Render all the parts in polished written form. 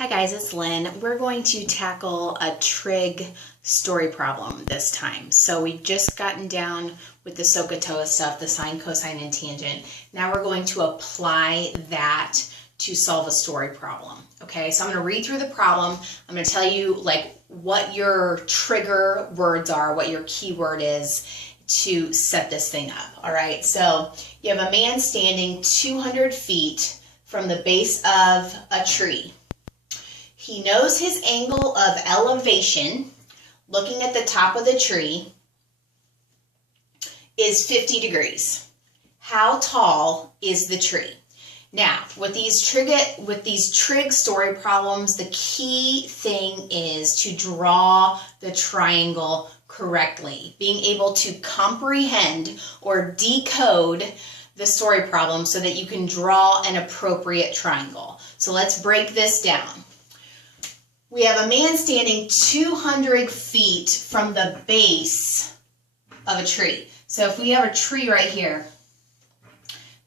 Hi guys, it's Lynn. We're going to tackle a trig story problem this time. So we've just gotten down with the SOHCAHTOA stuff, the sine, cosine, and tangent. Now we're going to apply that to solve a story problem. Okay, so I'm going to read through the problem. I'm going to tell you like what your trigger words are, what your keyword is to set this thing up. All right, so you have a man standing 200 feet from the base of a tree. He knows his angle of elevation, looking at the top of the tree, is 50 degrees. How tall is the tree? Now, with these trig story problems, the key thing is to draw the triangle correctly, being able to comprehend or decode the story problem so that you can draw an appropriate triangle. So let's break this down. We have a man standing 200 feet from the base of a tree. So if we have a tree right here,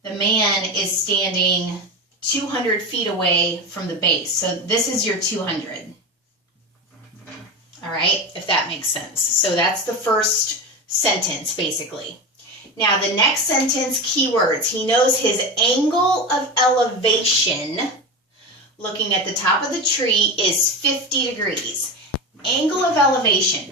the man is standing 200 feet away from the base. So this is your 200. All right, if that makes sense. So that's the first sentence, basically. Now the next sentence, keywords. He knows his angle of elevation, looking at the top of the tree, is 50 degrees. Angle of elevation.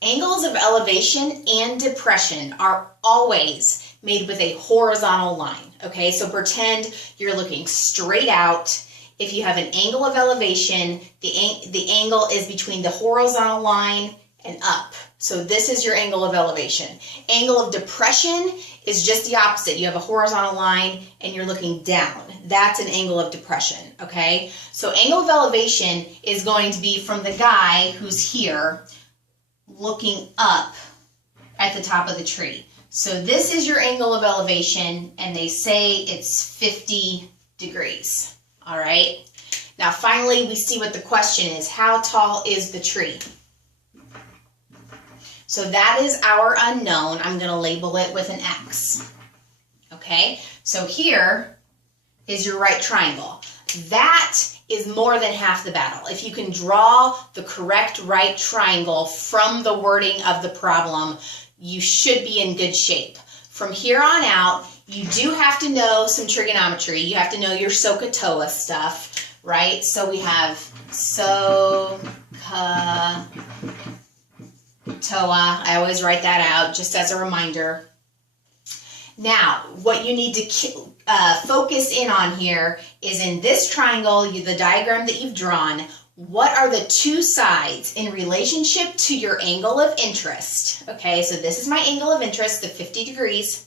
Angles of elevation and depression are always made with a horizontal line. Okay, so pretend you're looking straight out. If you have an angle of elevation, the angle is between the horizontal line and up. So this is your angle of elevation. Angle of depression is just the opposite. You have a horizontal line and you're looking down. That's an angle of depression, okay? So angle of elevation is going to be from the guy who's here looking up at the top of the tree. So this is your angle of elevation, and they say it's 50 degrees, all right? Now finally, we see what the question is. How tall is the tree? So that is our unknown. I'm going to label it with an X. Okay, so here is your right triangle. That is more than half the battle. If you can draw the correct right triangle from the wording of the problem, you should be in good shape. From here on out, you do have to know some trigonometry. You have to know your SOHCAHTOA stuff, right? So we have SOHCAHTOA. I always write that out just as a reminder. Now, what you need to focus in on here is in this triangle, the diagram that you've drawn, what are the two sides in relationship to your angle of interest? Okay, so this is my angle of interest, the 50 degrees.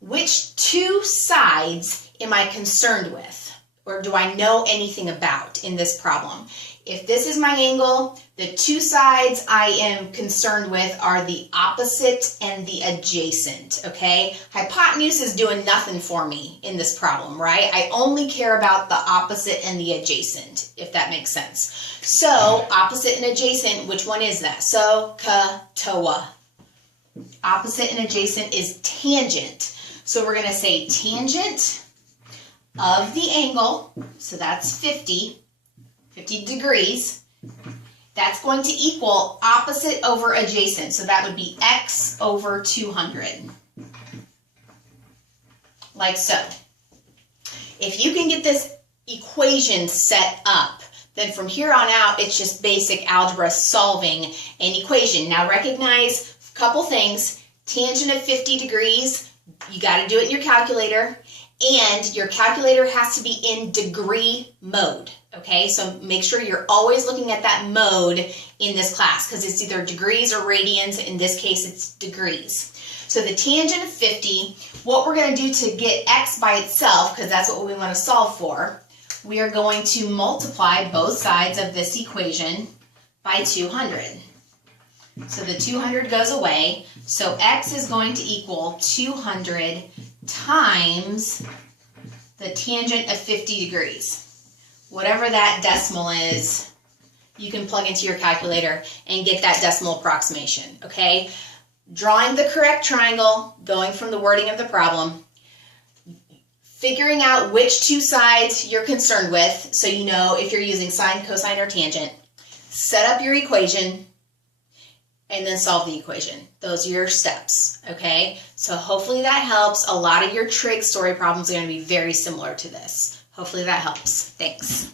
Which two sides am I concerned with? Or do I know anything about in this problem? If this is my angle, the two sides I am concerned with are the opposite and the adjacent, okay? Hypotenuse is doing nothing for me in this problem, right? I only care about the opposite and the adjacent, if that makes sense. So, opposite and adjacent, which one is that? SOHCAHTOA. Opposite and adjacent is tangent. So we're going to say tangent of the angle, so that's 50 degrees, that's going to equal opposite over adjacent. So that would be x over 200, like so. If you can get this equation set up, then from here on out, it's just basic algebra solving an equation. Now recognize a couple things. Tangent of 50 degrees, you got to do it in your calculator. And your calculator has to be in degree mode, okay? So make sure you're always looking at that mode in this class because it's either degrees or radians. In this case, it's degrees. So the tangent of 50, what we're going to do to get x by itself, because that's what we want to solve for, we are going to multiply both sides of this equation by 200. So the 200 goes away. So x is going to equal 200 times the tangent of 50 degrees. Whatever that decimal is, you can plug into your calculator and get that decimal approximation, okay? Drawing the correct triangle, going from the wording of the problem, figuring out which two sides you're concerned with, so you know if you're using sine, cosine, or tangent. Set up your equation, and then solve the equation. Those are your steps, okay? So hopefully that helps. A lot of your trig story problems are going to be very similar to this. Hopefully that helps. Thanks.